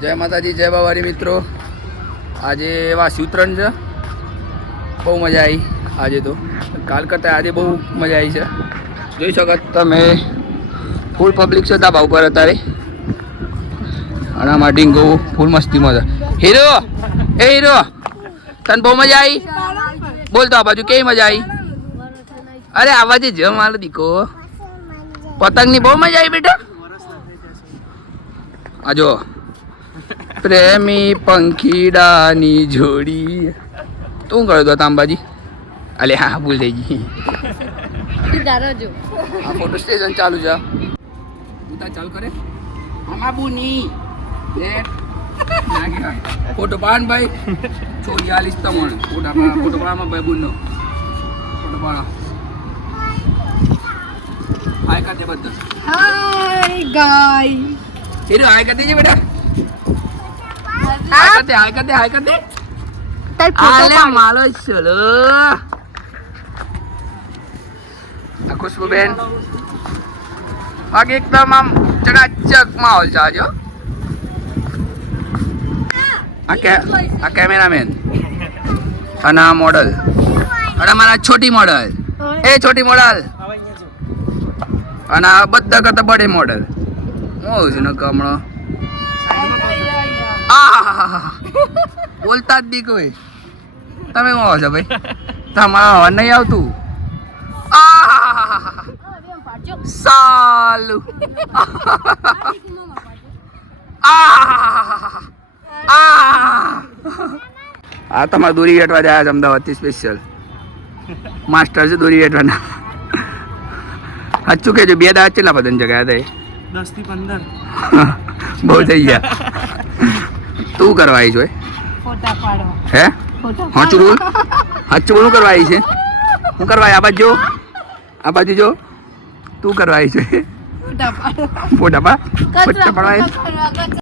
જય માતાજી, જય બાવારી મિત્રો. આજે એવા શિવતરણ છે, બહુ મજા આવી આજે. તો કાલ કરતાં આજે બહુ મજા આવી છે. જોઈ શકો તમે, ફૂલ પબ્લિક છે ધાબા ઉપર અત્યારે. અને આમાં ડીંગો ફૂલ મસ્તીમાં છે. હીરો, એ હીરો, તને બહુ મજા આવી? બોલતો આ બાજુ કેવી મજા આવી? અરે આવાજે જ મારો દીકો. પતંગની બહુ મજા આવી બેટા. આ જો પ્રેમી પંખીડાની જોડી. તું કર્યો તો તાંબાજી? અલે હા, ભૂલ થઈ ગઈ. આ ફોટો સ્ટેશન ચાલુ છે. ઉતા ચાલુ કરે આમાં બુની ફોટો પાડ ભાઈ. 44 તમણ ફોટો પાડમાં ભાઈ બુનનો ફોટો પાડો. હાય કરતે બધા. હાય ગાય. હીરો હાય કરતે છે બેટા. હાય કરતે. આલે માલો ચલો. આ ખુશ્બુબેન બાકી એકદમ આમ ચકાચક માહોલ છે આજો. આ કેમેરામેન અને આ મોડલ અને મારા છોટી મોડલ. એ છોટી મોડલ અને આ બધા કરતા બડે મોડલ. હું છે ને કમળો બોલતા જ દી કોઈ. તમે શું આવો છો ભાઈ? તમારા હવા નહીં આવતું. સાલું આ તમારે દોરી વેટવા જાય છે અમદાવાદથી સ્પેશિયલ. માસ્ટર છે દોરી વેટવાના. સાચું કહેજો, 2 દાડા કેટલા પતંગ જગ્યા હતા? 10 થી 15. બહુ થઈ ગયા. તું કરવા આવી છો? ફોટા પાડો. હે હાચું બોલ, હાચું બોલ. કરવા આવી છે? હું કરવા આવી? આ બાજુ જો, આ બાજુ જો. તું કરવા આવી છે? ફોટા પાડો. ફોટા પાડવા?